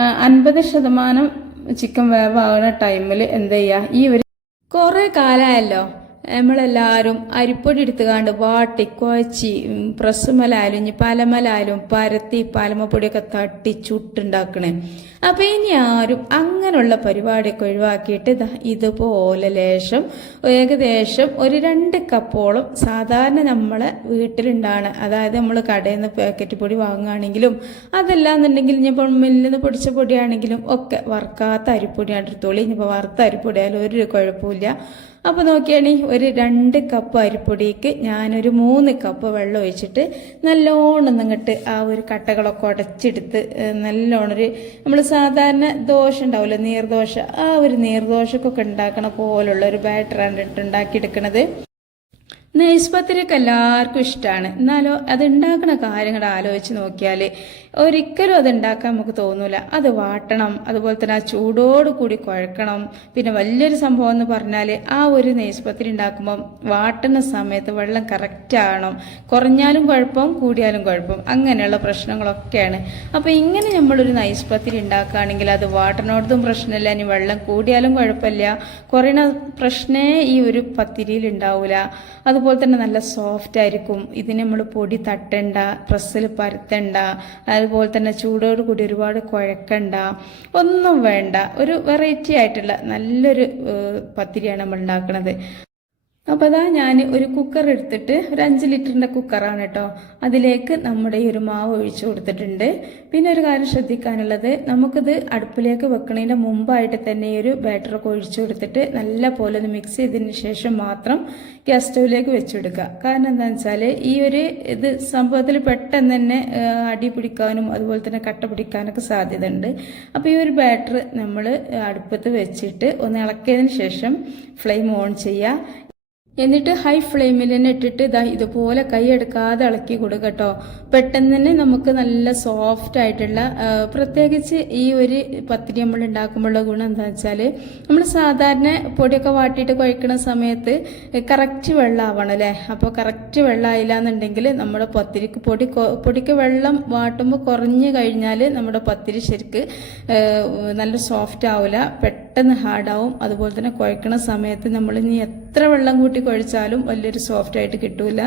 50% chicken വേവാകുന്ന ടൈമിൽ എന്ത് ചെയ്യുക, ഈ ഒരു കുറേ കാലമായല്ലോ നമ്മളെല്ലാവരും അരിപ്പൊടി എടുത്തുകാണ്ട് വാട്ടി കുഴച്ച് പ്രസ്സുമലായാലും ഇനി പലമലായാലും പരത്തി പലമപ്പൊടിയൊക്കെ തട്ടി ചുട്ടുണ്ടാക്കണേ. അപ്പം ഇനി ആരും അങ്ങനെയുള്ള പരിപാടിയൊക്കെ ഒഴിവാക്കിയിട്ട് ഇതുപോലെ ഏകദേശം ഒരു 2 കപ്പോളം സാധാരണ നമ്മളെ വീട്ടിലുണ്ടാണ്, അതായത് നമ്മൾ കടയിൽ നിന്ന് പാക്കറ്റ് പൊടി വാങ്ങുകയാണെങ്കിലും അതല്ലാന്നുണ്ടെങ്കിൽ ഇനിയിപ്പോൾ മില്ലിൽ നിന്ന് പൊടിച്ച പൊടിയാണെങ്കിലും ഒക്കെ വറുക്കാത്ത അരിപ്പൊടിയാണ് എടുത്തോളി. ഇനിയിപ്പോൾ വറുത്ത അരിപ്പൊടിയായാലും ഒരു കുഴപ്പമില്ല. അപ്പോൾ നോക്കിയാണെങ്കിൽ ഒരു 2 കപ്പ് അരിപ്പൊടിക്ക് ഞാനൊരു 3 കപ്പ് വെള്ളം ഒഴിച്ചിട്ട് നല്ലോണം നിങ്ങട്ട് ആ ഒരു കട്ടകളൊക്കെ ഉടച്ചെടുത്ത് നല്ലോണം നമ്മൾ സാധാരണ ദോശ ഉണ്ടാവില്ല, നീർദോശ, ആ ഒരു നീർദോശക്കൊക്കെ ഉണ്ടാക്കണ പോലുള്ള ഒരു ബാറ്ററാണ് ഉണ്ടാക്കിയെടുക്കണത്. നൈസ് പത്തിരിയൊക്കെ എല്ലാവർക്കും ഇഷ്ടമാണ്. എന്നാലോ അത് ഉണ്ടാക്കുന്ന കാര്യങ്ങൾ ആലോചിച്ച് നോക്കിയാൽ ഒരിക്കലും അത് ഉണ്ടാക്കാൻ നമുക്ക് തോന്നൂല. അത് വാട്ടണം, അതുപോലെ തന്നെ ആ ചൂടോട് കൂടി കുഴക്കണം. പിന്നെ വലിയൊരു സംഭവം എന്ന് പറഞ്ഞാൽ ആ ഒരു നൈസ് പത്തിരി ഉണ്ടാക്കുമ്പം വാട്ടുന്ന സമയത്ത് വെള്ളം കറക്റ്റ് ആകണം. കുറഞ്ഞാലും കുഴപ്പം, കൂടിയാലും കുഴപ്പം, അങ്ങനെയുള്ള പ്രശ്നങ്ങളൊക്കെയാണ്. അപ്പോൾ ഇങ്ങനെ നമ്മളൊരു നൈസ് പത്തിരി ഉണ്ടാക്കുകയാണെങ്കിൽ അത് വാട്ടനോടത്തും പ്രശ്നമില്ല, ഇനി വെള്ളം കൂടിയാലും കുഴപ്പമില്ല, കുറയണ പ്രശ്നമേ ഈ ഒരു പത്തിരിയിൽ ഉണ്ടാവില്ല. അതുപോലെ തന്നെ നല്ല സോഫ്റ്റ് ആയിരിക്കും. ഇതിന് നമ്മൾ പൊടി തട്ടണ്ട, പ്രസ്സിൽ പരത്തണ്ട, അതുപോലെ തന്നെ ചൂടോട് കൂടി ഒരുപാട് കുഴക്കണ്ട, ഒന്നും വേണ്ട. ഒരു വെറൈറ്റി ആയിട്ടുള്ള നല്ലൊരു പത്തിരിയാണ് നമ്മൾ ഉണ്ടാക്കുന്നത്. അപ്പോൾ അതാ ഞാൻ ഒരു കുക്കർ എടുത്തിട്ട് ഒരു 5 ലിറ്ററിൻ്റെ കുക്കറാണ് കേട്ടോ, അതിലേക്ക് നമ്മുടെ ഈ ഒരു മാവ് ഒഴിച്ചു കൊടുത്തിട്ടുണ്ട്. പിന്നെ ഒരു കാര്യം ശ്രദ്ധിക്കാനുള്ളത്, നമുക്കിത് അടുപ്പിലേക്ക് വെക്കുന്നതിൻ്റെ മുമ്പായിട്ട് തന്നെ ഈ ഒരു ബാറ്ററൊക്കെ ഒഴിച്ചു കൊടുത്തിട്ട് നല്ല പോലെ ഒന്ന് മിക്സ് ചെയ്തതിന് ശേഷം മാത്രം ഗ്യാസ് സ്റ്റൗവിലേക്ക് വെച്ചെടുക്കുക. കാരണം എന്താണെന്ന് വെച്ചാൽ ഈ ഒരു ഇത് സംഭവത്തിൽ പെട്ടെന്ന് തന്നെ അടി പിടിക്കാനും അതുപോലെ തന്നെ കട്ട പിടിക്കാനൊക്കെ സാധ്യത ഉണ്ട്. അപ്പോൾ ഈ ഒരു ബാറ്റർ നമ്മൾ അടുപ്പത്ത് വെച്ചിട്ട് ഒന്ന് ഇളക്കിയതിന് ശേഷം ഫ്ലെയിം ഓൺ ചെയ്യുക. എന്നിട്ട് ഹൈ ഫ്ലെയിമിൽ തന്നെ ഇട്ടിട്ട് ഇതുപോലെ കൈ എടുക്കാതെ ഇളക്കി കൊടുക്കുക കേട്ടോ. പെട്ടെന്ന് തന്നെ നമുക്ക് നല്ല സോഫ്റ്റ് ആയിട്ടുള്ള, പ്രത്യേകിച്ച് ഈ ഒരു പത്തിരി നമ്മൾ ഉണ്ടാക്കുമ്പോഴുള്ള ഗുണം എന്താ വെച്ചാൽ നമ്മൾ സാധാരണ പൊടിയൊക്കെ വാട്ടിയിട്ട് കുഴക്കുന്ന സമയത്ത് കറക്റ്റ് വെള്ളം ആവണം അല്ലേ. അപ്പോൾ കറക്റ്റ് വെള്ളം ആയില്ല എന്നുണ്ടെങ്കിൽ നമ്മുടെ പത്തിരിക്ക് പൊടിക്ക് വെള്ളം വാട്ടുമ്പോൾ കുറഞ്ഞു കഴിഞ്ഞാൽ നമ്മുടെ പത്തിരി ശരിക്ക് നല്ല സോഫ്റ്റ് ആവില്ല, പെട്ടെന്ന് ഹാർഡാവും. അതുപോലെ തന്നെ കുഴക്കുന്ന സമയത്ത് നമ്മൾ ഇനി എത്ര വെള്ളം കൂട്ടി കുഴച്ചാലും വലിയൊരു സോഫ്റ്റ് ആയിട്ട് കിട്ടൂല.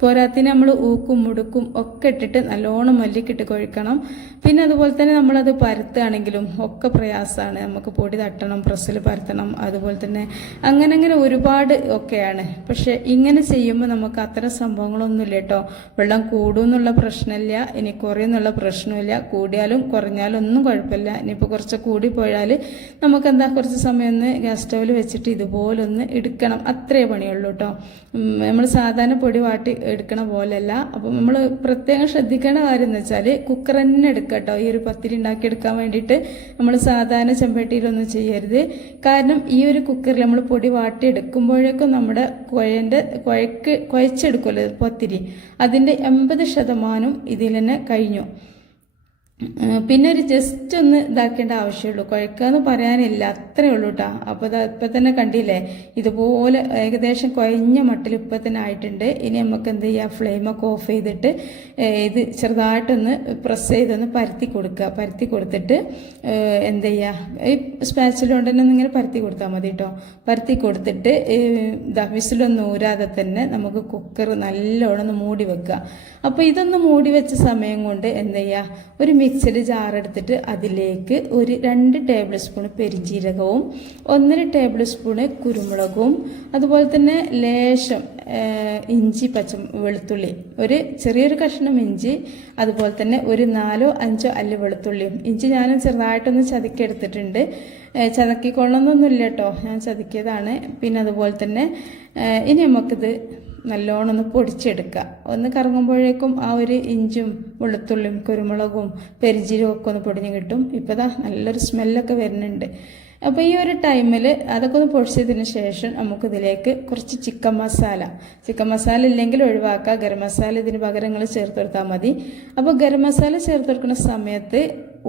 പോരാത്തിന് നമ്മൾ ഊക്കും മുടുക്കും ഒക്കെ ഇട്ടിട്ട് നല്ലോണം മല്ലിക്കിട്ട് കുഴക്കണം. പിന്നെ അതുപോലെ തന്നെ നമ്മളത് പരത്തുകയാണെങ്കിലും ഒക്കെ പ്രയാസമാണ്. നമുക്ക് പൊടി തട്ടണം, പ്രസ്സിൽ പരത്തണം, അതുപോലെ തന്നെ അങ്ങനെ ഒരുപാട് ഒക്കെയാണ്. പക്ഷെ ഇങ്ങനെ ചെയ്യുമ്പോൾ നമുക്ക് അത്തരം സംഭവങ്ങളൊന്നുമില്ല കേട്ടോ. വെള്ളം കൂടുമെന്നുള്ള പ്രശ്നമില്ല, ഇനി കുറയുന്നുള്ള പ്രശ്നമില്ല. കൂടിയാലും കുറഞ്ഞാലും ഒന്നും കുഴപ്പമില്ല. ഇനിയിപ്പോൾ കുറച്ച് കൂടി പോയാൽ നമുക്കെന്താ കുറച്ച് സമയം ഒന്ന് ഗ്യാസ് സ്റ്റൗവിൽ വെച്ചിട്ട് ഇതുപോലെ ഒന്ന് എടുക്കണം, അത്രേ പണിയുള്ളൂ കേട്ടോ. നമ്മൾ സാധാരണ പൊടി വാട്ടി എടുക്കണ പോലെയല്ല. അപ്പം നമ്മൾ പ്രത്യേകം ശ്രദ്ധിക്കേണ്ട കാര്യം എന്ന് വെച്ചാൽ കുക്കർ തന്നെ എടുക്കുക കേട്ടോ. ഈ ഒരു പത്തിരി ഉണ്ടാക്കിയെടുക്കാൻ വേണ്ടിയിട്ട് നമ്മൾ സാധാരണ ചെമ്പട്ടിയിലൊന്നും ചെയ്യരുത്. കാരണം ഈ ഒരു കുക്കറിൽ നമ്മൾ പൊടി വാട്ടി എടുക്കുമ്പോഴേക്കും നമ്മുടെ കുഴച്ചെടുക്കുമല്ലോ പത്തിരി, അതിൻ്റെ 80% ഇതിൽ തന്നെ കഴിഞ്ഞു. പിന്നെ ഒരു ജസ്റ്റ് ഒന്ന് ഇതാക്കേണ്ട ആവശ്യമുള്ളൂ, കുഴക്കാന്ന് പറയാനില്ല, അത്രേ ഉള്ളൂ കേട്ടോ. അപ്പോൾ ഇപ്പം തന്നെ കണ്ടില്ലേ, ഇതുപോലെ ഏകദേശം കുഴഞ്ഞ മട്ടിൽ ഇപ്പം തന്നെ ആയിട്ടുണ്ട്. ഇനി നമുക്ക് എന്ത് ചെയ്യുക, ഫ്ലെയിമൊക്കെ ഓഫ് ചെയ്തിട്ട് ഇത് ചെറുതായിട്ടൊന്ന് പ്രസ് ചെയ്തൊന്ന് പരത്തി കൊടുക്കുക. പരത്തി കൊടുത്തിട്ട് എന്ത് ചെയ്യുക, ഈ സ്പാച്ചിൽ കൊണ്ട് തന്നെ ഇങ്ങനെ പരത്തി കൊടുത്താൽ മതി കേട്ടോ. പരത്തി കൊടുത്തിട്ട് വിസിലൊന്നും ഊരാതെ തന്നെ നമുക്ക് കുക്കർ നല്ലോണം ഒന്ന് മൂടി വെക്കുക. അപ്പോൾ ഇതൊന്ന് മൂടി വെച്ച സമയം കൊണ്ട് എന്ത് ചെയ്യുക, ഒരു മിക്സഡ് ജാർ എടുത്തിട്ട് അതിലേക്ക് ഒരു 2 ടേബിൾ സ്പൂൺ പെരിഞ്ജീരകവും 1.5 ടേബിൾ സ്പൂൺ കുരുമുളകും അതുപോലെ തന്നെ ലേശം ഇഞ്ചി വെളുത്തുള്ളി, ഒരു ചെറിയൊരു കഷ്ണം ഇഞ്ചി, അതുപോലെ തന്നെ ഒരു 4-5 അല്ലി വെളുത്തുള്ളിയും. ഇഞ്ചി ഞാൻ ചെറുതായിട്ടൊന്ന് ചതുക്കി എടുത്തിട്ടുണ്ട്. ചതക്കിക്കൊള്ളണമെന്നൊന്നുമില്ല കേട്ടോ, ഞാൻ ചതുക്കിയതാണ്. പിന്നെ അതുപോലെ തന്നെ ഇനി നമുക്കിത് നല്ലോണം ഒന്ന് പൊടിച്ചെടുക്കുക. ഒന്ന് കറങ്ങുമ്പോഴേക്കും ആ ഒരു ഇഞ്ചും വെളുത്തുള്ളിയും കുരുമുളകും പെരിഞ്ജീരകവും ഒക്കെ ഒന്ന് പൊടിഞ്ഞ് കിട്ടും. ഇപ്പോൾ നല്ലൊരു സ്മെല്ലൊക്കെ വരുന്നുണ്ട്. അപ്പോൾ ഈ ഒരു ടൈമിൽ അതൊക്കെ ഒന്ന് പൊടിച്ചതിന് ശേഷം നമുക്കിതിലേക്ക് കുറച്ച് ചിക്കൻ മസാല ഇല്ലെങ്കിൽ ഒഴിവാക്കുക. ഗരം മസാല ഇതിന് പകരം നിങ്ങൾ ചേർത്ത് കൊടുത്താൽ മതി. അപ്പോൾ ഗരം മസാല ചേർത്ത് കൊടുക്കുന്ന സമയത്ത്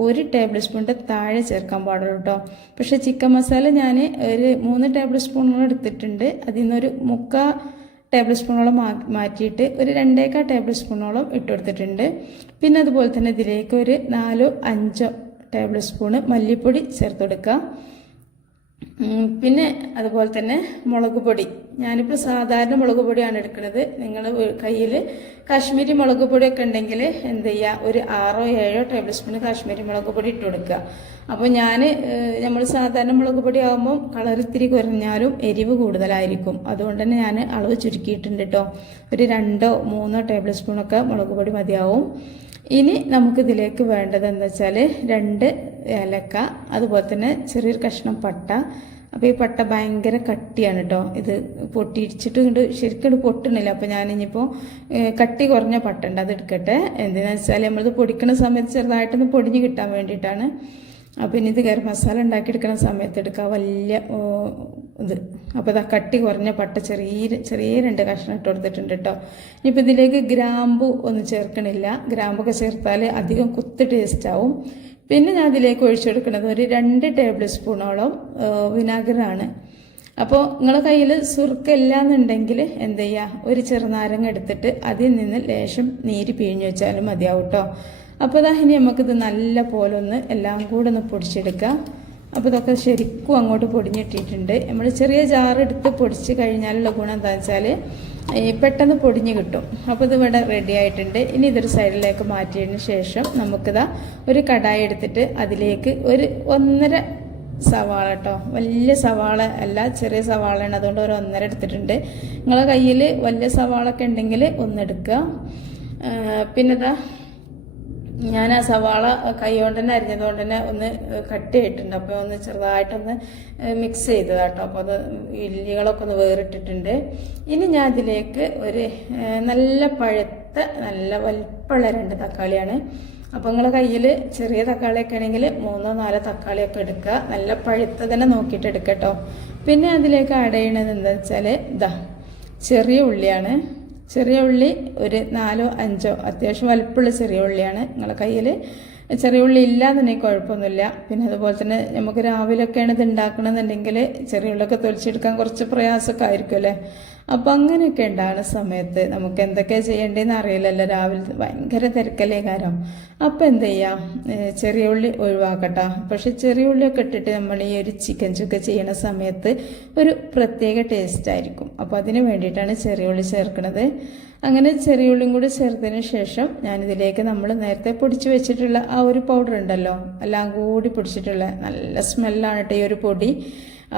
1 ടേബിൾ സ്പൂണിൻ്റെ താഴെ ചേർക്കാൻ പാടുള്ളൂ കേട്ടോ. പക്ഷേ ചിക്കൻ മസാല ഞാൻ ഒരു 3 ടേബിൾ സ്പൂണോളം എടുത്തിട്ടുണ്ട്. അതിൽ നിന്നൊരു 3/4 ടേബിൾ സ്പൂണോളം മാറ്റിയിട്ട് ഒരു 2.25 ടേബിൾ സ്പൂണോളം ഇട്ട് കൊടുത്തിട്ടുണ്ട്. പിന്നെ അതുപോലെ തന്നെ ഇതിലേക്ക് ഒരു 4-5 ടേബിൾ സ്പൂണ് മല്ലിപ്പൊടി ചേർത്ത് കൊടുക്കുക. പിന്നെ അതുപോലെ തന്നെ മുളക് പൊടി. ഞാനിപ്പോൾ സാധാരണ മുളക് പൊടിയാണ് എടുക്കുന്നത്. നിങ്ങൾ കയ്യിൽ കാശ്മീരി മുളക് പൊടിയൊക്കെ ഉണ്ടെങ്കിൽ എന്ത് ചെയ്യുക, ഒരു 6-7 ടേബിൾ സ്പൂൺ കാശ്മീരി മുളക് പൊടി ഇട്ട് കൊടുക്കുക. അപ്പോൾ നമ്മൾ സാധാരണ മുളക് പൊടി ആകുമ്പോൾ കളർ ഇത്തിരി കുറഞ്ഞാലും എരിവ് കൂടുതലായിരിക്കും. അതുകൊണ്ട് തന്നെ ഞാൻ അളവ് ചുരുക്കിയിട്ടുണ്ട് കേട്ടോ. ഒരു 2-3 ടേബിൾ സ്പൂണൊക്കെ മുളക് പൊടി മതിയാവും. ഇനി നമുക്കിതിലേക്ക് വേണ്ടത് എന്താ വെച്ചാൽ 2 ഏലക്ക, അതുപോലെ തന്നെ ചെറിയൊരു കഷ്ണം പട്ട. അപ്പോൾ ഈ പട്ട ഭയങ്കര കട്ടിയാണ് കേട്ടോ. ഇത് പൊട്ടിയിടിച്ചിട്ട് ശരിക്കും പൊട്ടണില്ല. അപ്പോൾ ഞാനിപ്പോൾ കട്ടി കുറഞ്ഞ പട്ട ഉണ്ട്, അത് എടുക്കട്ടെ. എന്തിനാ വെച്ചാൽ നമ്മളിത് പൊടിക്കുന്ന സമയത്ത് ചെറുതായിട്ടൊന്ന് പൊടിഞ്ഞ് കിട്ടാൻ വേണ്ടിയിട്ടാണ്. അപ്പോൾ ഇനി ഇത് ഗരം മസാല ഉണ്ടാക്കിയെടുക്കുന്ന സമയത്ത് എടുക്കുക വലിയ ഇത്. അപ്പോൾ ഇതാ കട്ടി കുറഞ്ഞ പട്ട ചെറിയ 2 കഷ്ണം ഇട്ട് കൊടുത്തിട്ടുണ്ട് കേട്ടോ. ഇനിയിപ്പോൾ ഇതിലേക്ക് ഗ്രാമ്പു ഒന്നും ചേർക്കണില്ല. ഗ്രാമ്പൊക്കെ ചേർത്താൽ അധികം കുത്ത് ടേസ്റ്റ് ആവും. പിന്നെ ഞാൻ ഇതിലേക്ക് ഒഴിച്ചു കൊടുക്കുന്നത് ഒരു 2 ടേബിൾ സ്പൂണോളം വിനാഗിറാണ്. അപ്പോൾ നിങ്ങളുടെ കയ്യിൽ സുർക്ക എന്നുണ്ടെങ്കിൽ എന്ത് ചെയ്യുക, ഒരു ചെറുനാരങ്ങ എടുത്തിട്ട് അതിൽ നിന്ന് ലേശം നീര് പിഴിഞ്ഞ് വെച്ചാലും മതിയാവും കേട്ടോ. അപ്പോൾ ഇനി നമുക്കിത് നല്ല പോലെ എല്ലാം കൂടെ ഒന്ന് പൊടിച്ചെടുക്കാം. അപ്പോൾ ഇതൊക്കെ ശരിക്കും അങ്ങോട്ട് പൊടിഞ്ഞിട്ടിട്ടുണ്ട്. നമ്മൾ ചെറിയ ജാറെടുത്ത് പൊടിച്ച് കഴിഞ്ഞാലുള്ള ഗുണം എന്താണെന്ന് വെച്ചാൽ പെട്ടെന്ന് പൊടിഞ്ഞ് കിട്ടും. അപ്പോൾ ഇത് ഇവിടെ റെഡി ആയിട്ടുണ്ട്. ഇനി ഇതൊരു സൈഡിലേക്ക് മാറ്റിയതിന് ശേഷം നമുക്കിതാ ഒരു കടായി എടുത്തിട്ട് അതിലേക്ക് ഒരു 1.5 സവാള കേട്ടോ. വലിയ സവാള അല്ല, ചെറിയ സവാളയാണ്, അതുകൊണ്ട് ഒരു 1.5 എടുത്തിട്ടുണ്ട്. നിങ്ങളെ കയ്യിൽ വലിയ സവാള ഒക്കെ ഉണ്ടെങ്കിൽ 1 എടുക്കുക. പിന്നെ ഞാൻ ആ സവാള കൈ കൊണ്ട് തന്നെ അരിഞ്ഞതുകൊണ്ട് തന്നെ ഒന്ന് കട്ട് ചെയ്തിട്ടുണ്ട്. അപ്പോൾ ഒന്ന് ചെറുതായിട്ടൊന്ന് മിക്സ് ചെയ്തതാണ് കേട്ടോ. അപ്പോൾ അത് ഇല്ലികളൊക്കെ ഒന്ന് വേറിട്ടിട്ടുണ്ട്. ഇനി ഞാൻ ഇതിലേക്ക് ഒരു നല്ല പഴുത്ത നല്ല വലിപ്പമുള്ള 2 തക്കാളിയാണ്. അപ്പോൾ നിങ്ങളുടെ കയ്യിൽ ചെറിയ തക്കാളിയൊക്കെ ആണെങ്കിൽ 3-4 തക്കാളിയൊക്കെ എടുക്കുക. നല്ല പഴുത്ത തന്നെ നോക്കിയിട്ട് എടുക്കുക കേട്ടോ. പിന്നെ അതിലേക്ക് ആഡ് ചെയ്യണത് എന്താ വെച്ചാൽ ചെറിയ ഉള്ളിയാണ്. ചെറിയ ഉള്ളി ഒരു 4-5 അത്യാവശ്യം വലുപ്പമുള്ള ചെറിയ ഉള്ളിയാണ്. നിങ്ങളുടെ കയ്യിൽ ചെറിയ ഉള്ളി ഇല്ലാന്നുണ്ടെങ്കിൽ കുഴപ്പമൊന്നുമില്ല. പിന്നെ അതുപോലെ തന്നെ നമുക്ക് രാവിലെയൊക്കെയാണ് ഇത് ഉണ്ടാക്കണമെന്നുണ്ടെങ്കിൽ ചെറിയ ഉള്ളിയൊക്കെ തൊലിച്ചെടുക്കാൻ കുറച്ച് പ്രയാസമൊക്കെ ആയിരിക്കും അല്ലേ. അപ്പോൾ അങ്ങനെയൊക്കെ ഉണ്ടാകുന്ന സമയത്ത് നമുക്ക് എന്തൊക്കെയാണ് ചെയ്യേണ്ടതെന്ന് അറിയില്ലല്ലോ. രാവിലെ ഭയങ്കര തിരക്കല്ലേ കാരം. അപ്പോൾ എന്ത് ചെയ്യാം, ചെറിയ ഉള്ളി ഒഴിവാക്കട്ടെ. പക്ഷെ ചെറിയ ഉള്ളിയൊക്കെ ഇട്ടിട്ട് നമ്മൾ ഈ ഒരു ചിക്കൻ ചുക്ക ചെയ്യണ സമയത്ത് ഒരു പ്രത്യേക ടേസ്റ്റ് ആയിരിക്കും. അപ്പോൾ അതിന് വേണ്ടിയിട്ടാണ് ചെറിയ ഉള്ളി ചേർക്കുന്നത്. അങ്ങനെ ചെറിയ ഉള്ളിയും കൂടി ചേർത്തതിന് ശേഷം ഞാനിതിലേക്ക് നമ്മൾ നേരത്തെ പൊടിച്ച് വെച്ചിട്ടുള്ള ആ ഒരു പൗഡർ ഉണ്ടല്ലോ, എല്ലാം കൂടി പൊടിച്ചിട്ടുള്ള നല്ല സ്മെല്ലാണ് കേട്ടോ ഈ ഒരു പൊടി.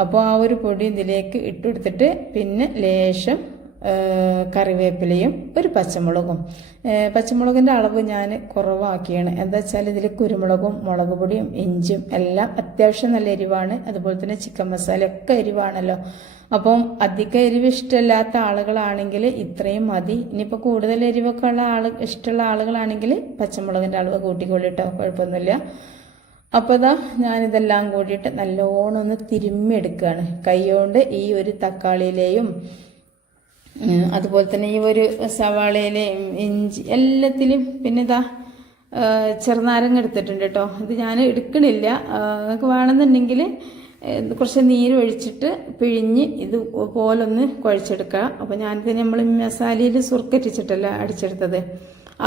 അപ്പോൾ ആ ഒരു പൊടി ഇതിലേക്ക് ഇട്ടെടുത്തിട്ട് പിന്നെ ലേശം കറിവേപ്പിലയും ഒരു പച്ചമുളകിൻ്റെ അളവ് ഞാൻ കുറവാക്കിയാണ്. എന്താ വെച്ചാൽ ഇതിൽ കുരുമുളകും മുളക് പൊടിയും ഇഞ്ചും എല്ലാം അത്യാവശ്യം നല്ല എരിവാണ്. അതുപോലെ തന്നെ ചിക്കൻ മസാല ഒക്കെ എരിവാണല്ലോ. അപ്പം അധികം എരിവ് ഇഷ്ടമില്ലാത്ത ആളുകളാണെങ്കിൽ ഇത്രയും മതി. ഇനിയിപ്പോൾ കൂടുതൽ എരിവൊക്കെ ഉള്ള ഇഷ്ടമുള്ള ആളുകളാണെങ്കിൽ പച്ചമുളകിൻ്റെ അളവ് കൂട്ടിക്കൊള്ളിട്ടോ, കുഴപ്പമൊന്നുമില്ല. അപ്പോൾ ഞാനിതെല്ലാം കൂടിയിട്ട് നല്ലോണം ഒന്ന് തിരുമ്മിയെടുക്കുകയാണ് കൈകൊണ്ട്. ഈ ഒരു തക്കാളിയിലെയും അതുപോലെ തന്നെ ഈ ഒരു സവാളയിലെയും ഇഞ്ചി എല്ലാത്തിലും. പിന്നെ ചെറുനാരങ്ങ എടുത്തിട്ടുണ്ട് കേട്ടോ. ഇത് ഞാൻ എടുക്കണില്ല. നിങ്ങൾക്ക് വേണമെന്നുണ്ടെങ്കിൽ കുറച്ച് നീര് ഒഴിച്ചിട്ട് പിഴിഞ്ഞ് ഇത് പോലൊന്ന് കുഴച്ചെടുക്കുക. അപ്പോൾ ഞാനിത് നമ്മൾ മസാലയിൽ സുർക്കറ്റിച്ചിട്ടല്ല അടിച്ചെടുത്തത്,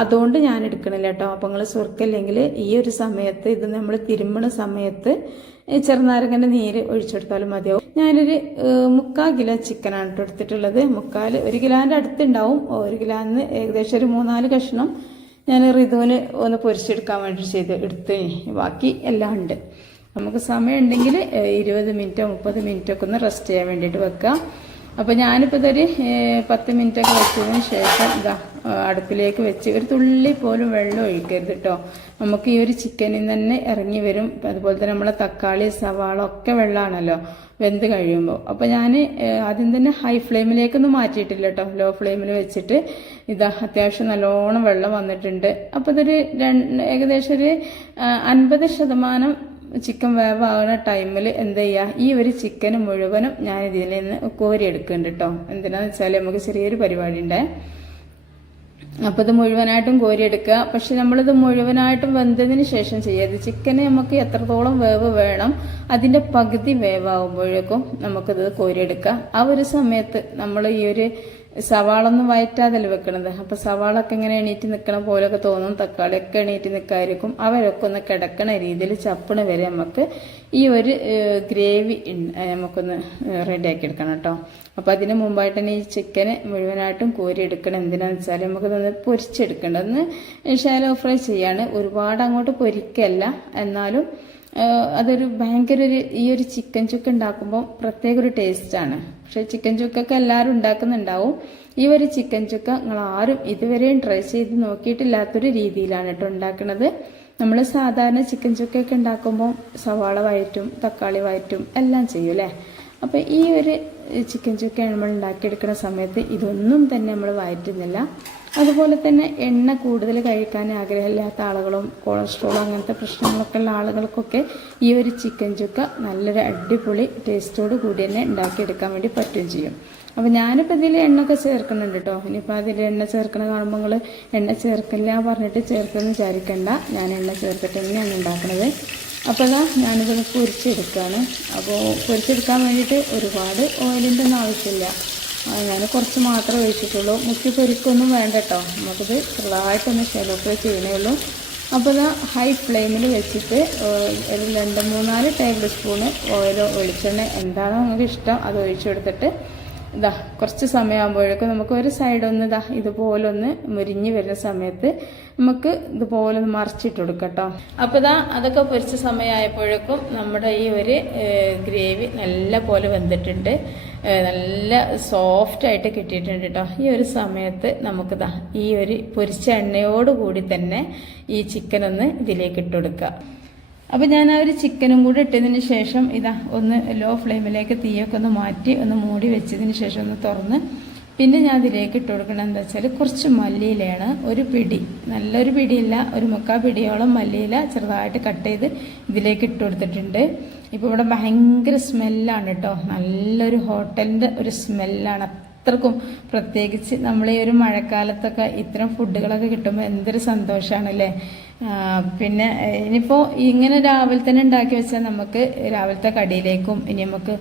അതുകൊണ്ട് ഞാൻ എടുക്കണില്ല കേട്ടോ. അപ്പോൾ നിങ്ങൾ സുർക്കല്ലെങ്കിൽ ഈ ഒരു സമയത്ത് ഇത് നമ്മൾ തിരുമ്മണ സമയത്ത് ചെറുനാരങ്ങൻ്റെ നീര് ഒഴിച്ചെടുത്താലും മതിയാവും. ഞാനൊരു 3/4 കിലോ ചിക്കനാണ് കേട്ടോ എടുത്തിട്ടുള്ളത്. 1 കിലോൻ്റെ അടുത്തുണ്ടാവും. 1 കിലോന്ന് ഏകദേശം ഒരു 3-4 കഷ്ണം ഞാൻ ഋതുവിന് ഒന്ന് പൊരിച്ചെടുക്കാൻ വേണ്ടി എടുത്ത് ബാക്കി എല്ലാം ഉണ്ട്. നമുക്ക് സമയം ഉണ്ടെങ്കിൽ 20 മിനിറ്റോ 30 മിനിറ്റോ ഒക്കെ ഒന്ന് റെസ്റ്റ് ചെയ്യാൻ വേണ്ടിയിട്ട് വെക്കാം. അപ്പോൾ ഞാനിപ്പോൾ ഇതൊരു 10 മിനിറ്റൊക്കെ വെച്ചതിന് ശേഷം അടുപ്പിലേക്ക് വെച്ച് ഒരു തുള്ളി പോലും വെള്ളം ഒഴിക്കരുത് കേട്ടോ. നമുക്ക് ഈ ഒരു ചിക്കനിൽ തന്നെ ഇറങ്ങി വരും. അതുപോലെ തന്നെ നമ്മളെ തക്കാളി സവാള ഒക്കെ വെള്ളമാണല്ലോ വെന്ത് കഴിയുമ്പോൾ. അപ്പോൾ ഞാൻ ആദ്യം തന്നെ ഹൈ ഫ്ലെയിമിലേക്കൊന്നും മാറ്റിയിട്ടില്ല കേട്ടോ. ലോ ഫ്ലെയിമിൽ വെച്ചിട്ട് അത്യാവശ്യം നല്ലോണം വെള്ളം വന്നിട്ടുണ്ട്. അപ്പോൾ ഇതൊരു ഏകദേശം ഒരു 50% ചിക്കൻ വേവാകുന്ന ടൈമിൽ എന്ത് ചെയ്യുക, ഈ ഒരു ചിക്കന് മുഴുവനും ഞാൻ ഇതിൽ നിന്ന് കോരിയെടുക്കുന്നുണ്ട് കേട്ടോ. എന്തിനാന്ന് വെച്ചാൽ നമുക്ക് ചെറിയൊരു പരിപാടി ഉണ്ട്. അപ്പോൾ ഇത് മുഴുവനായിട്ടും കോരിയെടുക്കുക. പക്ഷെ നമ്മളിത് മുഴുവനായിട്ടും വെന്തതിന് ശേഷം ചെയ്യരുത്. ചിക്കന് നമുക്ക് എത്രത്തോളം വേവ് വേണം അതിൻ്റെ പകുതി വേവാകുമ്പോഴേക്കും നമുക്കിത് കോരിയെടുക്കാം. ആ ഒരു സമയത്ത് നമ്മൾ ഈ ഒരു സവാള ഒന്നും വയറ്റാതല്ലേ വെക്കണത്. അപ്പൊ സവാള ഒക്കെ ഇങ്ങനെ എണീറ്റ് നിൽക്കണ പോലെയൊക്കെ തോന്നും. തക്കാളി ഒക്കെ എണീറ്റ് നിൽക്കായിരിക്കും. അവരൊക്കെ ഒന്ന് കിടക്കണ രീതിയിൽ ചപ്പണ വരെ നമുക്ക് ഈ ഒരു ഗ്രേവി നമുക്കൊന്ന് റെഡിയാക്കി എടുക്കണം കേട്ടോ. അപ്പൊ അതിന് മുമ്പായിട്ട് തന്നെ ഈ ചിക്കന് മുഴുവനായിട്ടും കോരി എടുക്കണം. എന്തിനാന്ന് വെച്ചാൽ നമുക്കതൊന്ന് പൊരിച്ചെടുക്കണം. ഒന്ന് ഷാലോ ഫ്രൈ ചെയ്യാണ്, ഒരുപാട് അങ്ങോട്ട് പൊരിക്കല്ല. എന്നാലും അതൊരു ഭയങ്കര ഈ ഒരു ചിക്കൻ ചുക്ക ഉണ്ടാക്കുമ്പോൾ പ്രത്യേക ഒരു ടേസ്റ്റാണ്. പക്ഷെ ചിക്കൻ ചുക്കൊക്കെ എല്ലാവരും ഉണ്ടാക്കുന്നുണ്ടാവും. ഈ ഒരു ചിക്കൻ ചുക്ക നിങ്ങൾ ആരും ഇതുവരെയും ട്രൈ ചെയ്ത് നോക്കിയിട്ടില്ലാത്തൊരു രീതിയിലാണ് കേട്ടോ ഉണ്ടാക്കുന്നത്. നമ്മൾ സാധാരണ ചിക്കൻ ചുക്കൊക്കെ ഉണ്ടാക്കുമ്പോൾ സവാള വഴറ്റും തക്കാളി വഴറ്റും എല്ലാം ചെയ്യും അല്ലേ. അപ്പം ഈ ഒരു ചിക്കൻ ചുക്ക നമ്മൾ ഉണ്ടാക്കിയെടുക്കുന്ന സമയത്ത് ഇതൊന്നും തന്നെ നമ്മൾ വഴറ്റുന്നില്ല. അതുപോലെ തന്നെ എണ്ണ കൂടുതൽ കഴിക്കാൻ ആഗ്രഹമില്ലാത്ത ആളുകളും കൊളസ്ട്രോൾ അങ്ങനത്തെ പ്രശ്നങ്ങളൊക്കെ ഉള്ള ആളുകൾക്കൊക്കെ ഈ ഒരു ചിക്കൻ ചുക്ക നല്ലൊരു അടിപൊളി ടേസ്റ്റോട് കൂടി തന്നെ ഉണ്ടാക്കിയെടുക്കാൻ വേണ്ടി പറ്റുകയും ചെയ്യും. അപ്പോൾ ഞാനിപ്പോൾ ഇതിൽ എണ്ണയൊക്കെ ചേർക്കുന്നുണ്ട് കേട്ടോ. ഇനിയിപ്പോൾ അതിൽ എണ്ണ ചേർക്കണ കാണുമ്പോൾ നിങ്ങൾ എണ്ണ ചേർക്കില്ല പറഞ്ഞിട്ട് ചേർക്കുമെന്ന് വിചാരിക്കണ്ട. ഞാൻ എണ്ണ ചേർത്തിട്ട് തന്നെയാണ് ഉണ്ടാക്കുന്നത്. അപ്പോൾ അതാ ഞാനിതൊന്ന് പൊരിച്ചെടുക്കുകയാണ്. അപ്പോൾ പൊരിച്ചെടുക്കാൻ വേണ്ടിയിട്ട് ഒരുപാട് ഓയിലിൻ്റെ ഒന്നും ആവശ്യമില്ല. ഞാൻ കുറച്ച് മാത്രമേ ഒഴിച്ചിട്ടുള്ളൂ. മുക്കി പൊരിക്കൊന്നും വേണ്ട കേട്ടോ. നമുക്കിത് ചെറുതായിട്ടൊന്ന് ഷാലോ ഫ്രൈ ചെയ്യണേ ഉള്ളൂ. അപ്പോൾ ഇതാ ഹൈ ഫ്ലെയിമിൽ വെച്ചിട്ട് ഒരു 2-3-4 ടേബിൾ സ്പൂണ് ഓയിലോ വെളിച്ചെണ്ണ എന്താണോ നിങ്ങൾക്ക് ഇഷ്ടം അത് ഒഴിച്ചെടുത്തിട്ട് ഇതാ കുറച്ച് സമയമാകുമ്പോഴേക്കും നമുക്ക് ഒരു സൈഡൊന്ന് ഇതാ ഇതുപോലെ ഒന്ന് മുരിഞ്ഞ് വരുന്ന സമയത്ത് നമുക്ക് ഇതുപോലെ ഒന്ന് മറിച്ചിട്ട് കൊടുക്കാം കേട്ടോ. അപ്പോൾ ഇതാ അതൊക്കെ പൊരിച്ച സമയമായപ്പോഴേക്കും നമ്മുടെ ഈ ഒരു ഗ്രേവി നല്ല പോലെ വെന്തിട്ടുണ്ട്, നല്ല സോഫ്റ്റായിട്ട് കിട്ടിയിട്ടുണ്ട് കേട്ടോ. ഈ ഒരു സമയത്ത് നമുക്കിതാ ഈ ഒരു പൊരിച്ച എണ്ണയോടുകൂടി തന്നെ ഈ ചിക്കൻ ഒന്ന് ഇതിലേക്ക് ഇട്ട് കൊടുക്കുക. അപ്പോൾ ഞാൻ ആ ഒരു ചിക്കനും കൂടി ഇട്ടതിന് ശേഷം ഇതാ ഒന്ന് ലോ ഫ്ലെയിമിലേക്ക് തീയൊക്കെ ഒന്ന് മാറ്റി ഒന്ന് മൂടി വെച്ചതിന് ശേഷം ഒന്ന് തുറന്ന് പിന്നെ ഞാൻ ഇതിലേക്ക് ഇട്ട് കൊടുക്കണം. എന്താ വെച്ചാൽ കുറച്ച് മല്ലിയിലയാണ്, ഒരു പിടി, നല്ലൊരു പിടിയില്ല, ഒരു 3/4 പിടിയോളം മല്ലിയില ചെറുതായിട്ട് കട്ട് ചെയ്ത് ഇതിലേക്ക് ഇട്ട് കൊടുത്തിട്ടുണ്ട്. ഇപ്പോൾ ഇവിടെ ഭയങ്കര സ്മെല്ലാണ് കേട്ടോ, നല്ലൊരു ഹോട്ടലിൻ്റെ ഒരു സ്മെല്ലാണ്. അത്രക്കും പ്രത്യേകിച്ച് നമ്മൾ ഈ ഒരു മഴക്കാലത്തൊക്കെ ഇത്തരം ഫുഡുകളൊക്കെ കിട്ടുമ്പോൾ എന്തൊരു സന്തോഷമാണല്ലേ. പിന്നെ ഇനിയിപ്പോൾ ഇങ്ങനെ രാവിലെ തന്നെ ഉണ്ടാക്കി വെച്ചാൽ നമുക്ക് രാവിലത്തെ കടിയിലേക്കും ഇനി നമുക്ക്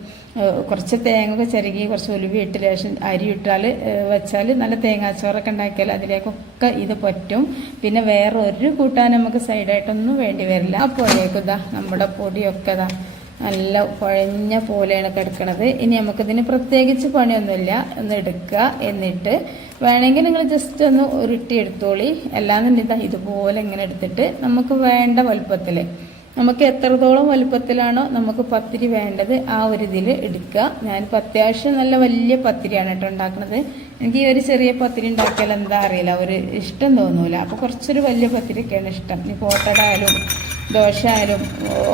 കുറച്ച് തേങ്ങ ചിരകി കുറച്ച് ഉലുവി ഇട്ട് ലേശം അരി ഇട്ടാൽ വെച്ചാൽ നല്ല തേങ്ങാച്ചോറൊക്കെ ഉണ്ടാക്കിയാൽ അതിലേക്കൊക്കെ ഇത് പറ്റും. പിന്നെ വേറെ ഒരു കൂട്ടാൻ നമുക്ക് സൈഡായിട്ടൊന്നും വേണ്ടി വരില്ല. അപ്പോഴേക്കും ഇതാ നമ്മുടെ പൊടിയൊക്കെ ഇതാ നല്ല കുഴഞ്ഞ പോലെയാണ് കിടക്കുന്നത്. ഇനി നമുക്കിതിന് പ്രത്യേകിച്ച് പണിയൊന്നുമില്ല, ഒന്ന് എടുക്കുക. എന്നിട്ട് വേണമെങ്കിൽ നിങ്ങൾ ജസ്റ്റ് ഒന്ന് ഉരുട്ടി എടുത്തോളി. അല്ലാന്നുണ്ടെങ്കിൽ ഇതുപോലെ ഇങ്ങനെ എടുത്തിട്ട് നമുക്ക് വേണ്ട വലുപ്പത്തിൽ, നമുക്ക് എത്രത്തോളം വലുപ്പത്തിലാണോ നമുക്ക് പത്തിരി വേണ്ടത് ആ ഒരു ഇതിൽ എടുക്കുക. ഞാനിപ്പോൾ അത്യാവശ്യം നല്ല വലിയ പത്തിരിയാണ് കേട്ടോ ഉണ്ടാക്കുന്നത്. എനിക്ക് ഈ ഒരു ചെറിയ പത്തിരി ഉണ്ടാക്കിയാൽ എന്താ അറിയില്ല, ഒരു ഇഷ്ടം തോന്നൂല. അപ്പോൾ കുറച്ചൊരു വലിയ പത്തിരിയൊക്കെയാണ് ഇഷ്ടം. ഇനി ഓട്ടട ആയാലും ദോശ ആയാലും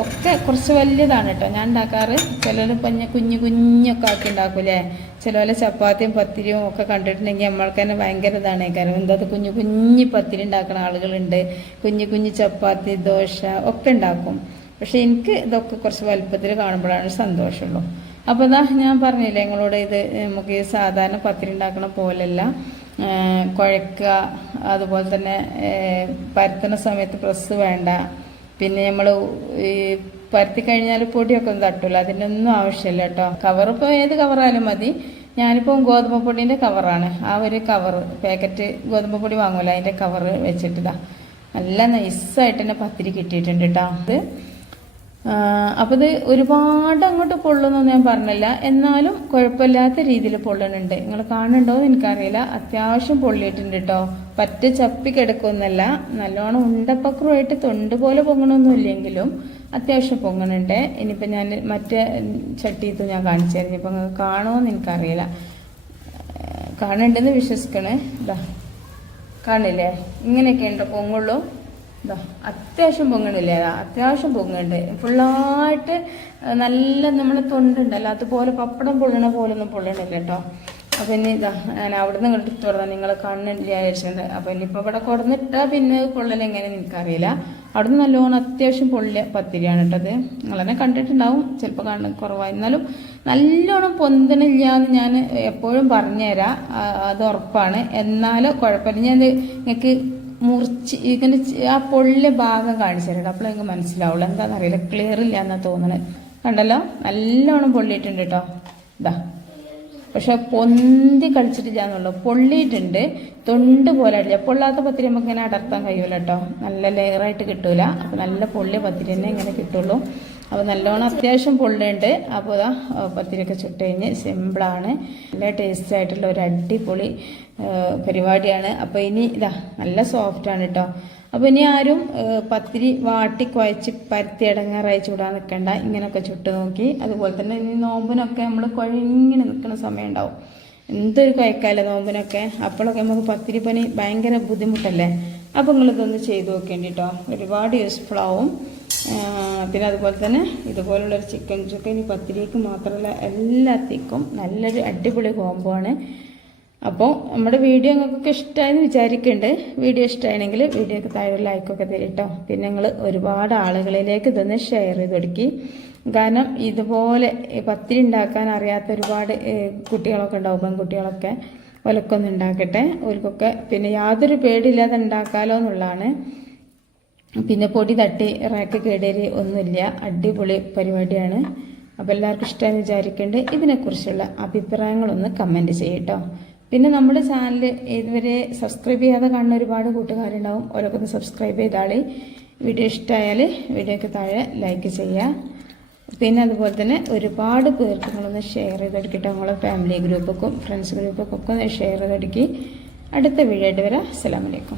ഒക്കെ കുറച്ച് വലിയതാണ് കേട്ടോ ഞാൻ ഉണ്ടാക്കാറ്. ചിലർ കുഞ്ഞു കുഞ്ഞൊക്കെ ആക്കി ഉണ്ടാക്കൂലേ, ചിലപോലെ ചപ്പാത്തിയും പത്തിരിയും ഒക്കെ കണ്ടിട്ടുണ്ടെങ്കിൽ നമ്മൾക്ക് തന്നെ ഭയങ്കര ഇതാണ്. കാരണം എന്താ കുഞ്ഞു കുഞ്ഞു പത്തിരി ഉണ്ടാക്കുന്ന ആളുകളുണ്ട്, കുഞ്ഞു കുഞ്ഞു ചപ്പാത്തി ദോശ ഒക്കെ ഉണ്ടാക്കും. പക്ഷെ എനിക്ക് ഇതൊക്കെ കുറച്ച് വലുപ്പത്തിൽ കാണുമ്പോഴാണ് സന്തോഷമുള്ളൂ. അപ്പോൾ ഇതാ ഞാൻ പറഞ്ഞില്ലേ നിങ്ങളോട്, ഇത് നമുക്ക് സാധാരണ പത്തിരി ഉണ്ടാക്കണ പോലെയല്ല, കുഴക്കുക, അതുപോലെ തന്നെ പരത്തുന്ന സമയത്ത് പ്രസ് വേണ്ട. പിന്നെ നമ്മൾ ഈ പരത്തി കഴിഞ്ഞാൽ പൊടിയൊക്കെ ഒന്നും തട്ടില്ല, അതിനൊന്നും ആവശ്യമില്ല കേട്ടോ. കവർ ഇപ്പോൾ ഏത് കവറായാലും മതി. ഞാനിപ്പോൾ ഗോതമ്പ് പൊടീൻ്റെ കവറാണ്, ആ ഒരു കവർ പാക്കറ്റ് ഗോതമ്പ് പൊടി വാങ്ങൂല അതിൻ്റെ കവർ വെച്ചിട്ടിതാ നല്ല നൈസായിട്ട് തന്നെ പത്തിരി കിട്ടിയിട്ടുണ്ട് കേട്ടോ. അത് അപ്പോൾ ഇത് ഒരുപാട് അങ്ങോട്ട് പൊള്ളുന്നൊന്നും ഞാൻ പറഞ്ഞില്ല, എന്നാലും കുഴപ്പമില്ലാത്ത രീതിയിൽ പൊള്ളുന്നുണ്ട്. നിങ്ങൾ കാണുന്നുണ്ടോ എന്ന് എനിക്കറിയില്ല, അത്യാവശ്യം പൊള്ളിയിട്ടുണ്ട് കേട്ടോ. പറ്റ ചപ്പി കിടക്കുമെന്നല്ല, നല്ലോണം ഉണ്ടപ്പക്രമായിട്ട് തൊണ്ട് പോലെ പൊങ്ങണമൊന്നും ഇല്ലെങ്കിലും അത്യാവശ്യം പൊങ്ങണുണ്ട്. ഇനിയിപ്പോൾ ഞാൻ മറ്റേ ചട്ടിയത്ത് ഞാൻ കാണിച്ചു തരുന്നു. ഇപ്പം നിങ്ങൾക്ക് കാണുമോയെന്ന് എനിക്കറിയില്ല, കാണുന്നുണ്ടെന്ന് വിശ്വസിക്കണേ. ഇതാ കാണില്ലേ, ഇങ്ങനെയൊക്കെ ഉണ്ടോ പൊങ്ങുള്ളൂ. ഇതാ അത്യാവശ്യം പൊങ്ങണില്ലേ, അത്യാവശ്യം പൊങ്ങുന്നുണ്ട് ഫുള്ളായിട്ട്. നല്ല നമ്മൾ തൊണ്ടുണ്ടല്ലോ അതുപോലെ പപ്പടം പൊള്ളണ പോലൊന്നും പൊള്ളണില്ല കേട്ടോ. അപ്പം ഇനി ഇതാ ഞാൻ അവിടെ നിന്ന് ഇങ്ങോട്ട് ഇട്ട് പറഞ്ഞാൽ നിങ്ങൾ കണ്ണില്ല വിചാരിച്ചിട്ടുണ്ട്. അപ്പം ഇനിയിപ്പോൾ ഇവിടെ കൊടുന്നിട്ടാൽ പിന്നെ പൊള്ളൽ എങ്ങനെയെന്ന് എനിക്കറിയില്ല. അവിടെ നിന്ന് നല്ലോണം അത്യാവശ്യം പൊള്ളിയ പത്തിരിയാണ് കേട്ടത്. നിങ്ങൾ തന്നെ കണ്ടിട്ടുണ്ടാവും, ചിലപ്പോൾ കാണുന്നത് കുറവായി. എന്നാലും നല്ലോണം പൊന്തണില്ല എന്ന് ഞാൻ എപ്പോഴും പറഞ്ഞുതരാം, അത് ഉറപ്പാണ്. എന്നാലും കുഴപ്പമില്ല. ഞാൻ നിങ്ങൾക്ക് മുറിച്ച് ഇങ്ങനെ ആ പൊള്ളിയ ഭാഗം കാണിച്ചു തരാം, അപ്പോൾ നിങ്ങൾക്ക് മനസ്സിലാവുള്ളൂ. എന്താണെന്നറിയില്ല, ക്ലിയർ ഇല്ല എന്നാണ് തോന്നുന്നത്. കണ്ടല്ലോ നല്ലോണം പൊള്ളിയിട്ടുണ്ട് കേട്ടോ. ഇതാ പക്ഷെ പൊന്തി കളിച്ചിട്ടില്ലാന്നുള്ളൂ, പൊള്ളിയിട്ടുണ്ട്, തൊണ്ട് പോലെ അടില്ല. പൊള്ളാത്ത പത്തിരി നമുക്ക് ഇങ്ങനെ അടർത്താൻ കഴിയൂല കേട്ടോ, നല്ല ലെയറായിട്ട് കിട്ടൂല. അപ്പോൾ നല്ല പൊള്ളിയ പത്തിരി തന്നെ ഇങ്ങനെ കിട്ടുള്ളൂ. അപ്പോൾ നല്ലോണം അത്യാവശ്യം പൊള്ളുണ്ട്. അപ്പോൾ ഇതാ പത്തിരിയൊക്കെ ചുട്ട് കഴിഞ്ഞ് സിമ്പിളാണ്, നല്ല ടേസ്റ്റ് ആയിട്ടുള്ള ഒരു അടിപൊളി പരിപാടിയാണ്. അപ്പോൾ ഇനി ഇതാ നല്ല സോഫ്റ്റാണ് കേട്ടോ. അപ്പോൾ ഇനി ആരും പത്തിരി വാട്ടി കുഴച്ച് പരത്തി ഇടങ്ങാറായി ചൂടാൻ നിൽക്കണ്ട, ഇങ്ങനെയൊക്കെ ചുട്ട് നോക്കി. അതുപോലെ തന്നെ ഇനി നോമ്പിനൊക്കെ നമ്മൾ കുഴങ്ങനെ നിൽക്കുന്ന സമയം ഉണ്ടാവും, എന്തൊരു കുഴക്കാമല്ലേ നോമ്പിനൊക്കെ. അപ്പോഴൊക്കെ നമുക്ക് പത്തിരി പണി ഭയങ്കര ബുദ്ധിമുട്ടല്ലേ. അപ്പോൾ നിങ്ങളിതൊന്ന് ചെയ്ത് നോക്കേണ്ടി കേട്ടോ, ഒരുപാട് യൂസ്ഫുൾ ആവും. പിന്നെ അതുപോലെ തന്നെ ഇതുപോലുള്ളൊരു ചിക്കൻ ഈ പത്തിരിക്ക് മാത്രമല്ല എല്ലാത്തേക്കും നല്ലൊരു അടിപൊളി കോംബോ ആണ്. അപ്പോൾ നമ്മുടെ വീഡിയോ നിങ്ങൾക്കൊക്കെ ഇഷ്ടമായെന്ന് വിചാരിക്കുന്നുണ്ട്. വീഡിയോ ഇഷ്ടമായെങ്കിൽ വീഡിയോക്ക് താഴെ ലൈക്കൊക്കെ തരും കേട്ടോ. പിന്നെ നിങ്ങൾ ഒരുപാട് ആളുകളിലേക്ക് ഇതൊന്ന് ഷെയർ ചെയ്ത് കൊടുക്കി. കാരണം ഇതുപോലെ പത്തിരി ഉണ്ടാക്കാൻ അറിയാത്ത ഒരുപാട് കുട്ടികളൊക്കെ ഉണ്ടാവും, പെൺകുട്ടികളൊക്കെ. ഒലക്കൊന്നും ഉണ്ടാക്കട്ടെ ഓൽക്കൊക്കെ, പിന്നെ യാതൊരു പേടിയില്ലാതെ ഉണ്ടാക്കാമല്ലോ എന്നുള്ളതാണ്. പിന്നെ പൊടി തട്ടി റാക്ക് കേടേരി ഒന്നുമില്ല, അടിപൊളി പരിപാടിയാണ്. അപ്പോൾ എല്ലാവർക്കും ഇഷ്ടമെന്ന് വിചാരിക്കുന്നുണ്ട്. ഇതിനെക്കുറിച്ചുള്ള അഭിപ്രായങ്ങളൊന്ന് കമൻറ്റ് ചെയ്യട്ടോ. പിന്നെ നമ്മുടെ ചാനൽ ഇതുവരെ സബ്സ്ക്രൈബ് ചെയ്യാതെ കാണുന്ന ഒരുപാട് കൂട്ടുകാരുണ്ടാവും, ഓരോക്കെ ഒന്ന് സബ്സ്ക്രൈബ് ചെയ്താളി. വീഡിയോ ഇഷ്ടമായാൽ വീഡിയോയ്ക്ക് താഴെ ലൈക്ക് ചെയ്യുക. പിന്നെ അതുപോലെ തന്നെ ഒരുപാട് പേർക്ക് നിങ്ങളൊന്ന് ഷെയർ ചെയ്തെടുക്കട്ടെ, നമ്മളെ ഫാമിലി ഗ്രൂപ്പൊക്കും ഫ്രണ്ട്സ് ഗ്രൂപ്പൊക്കെ ഒന്ന് ഷെയർ ചെയ്തെടുക്കി. അടുത്ത വീഡിയോ ആയിട്ട് വരാം. അസ്സലാമു അലൈക്കും.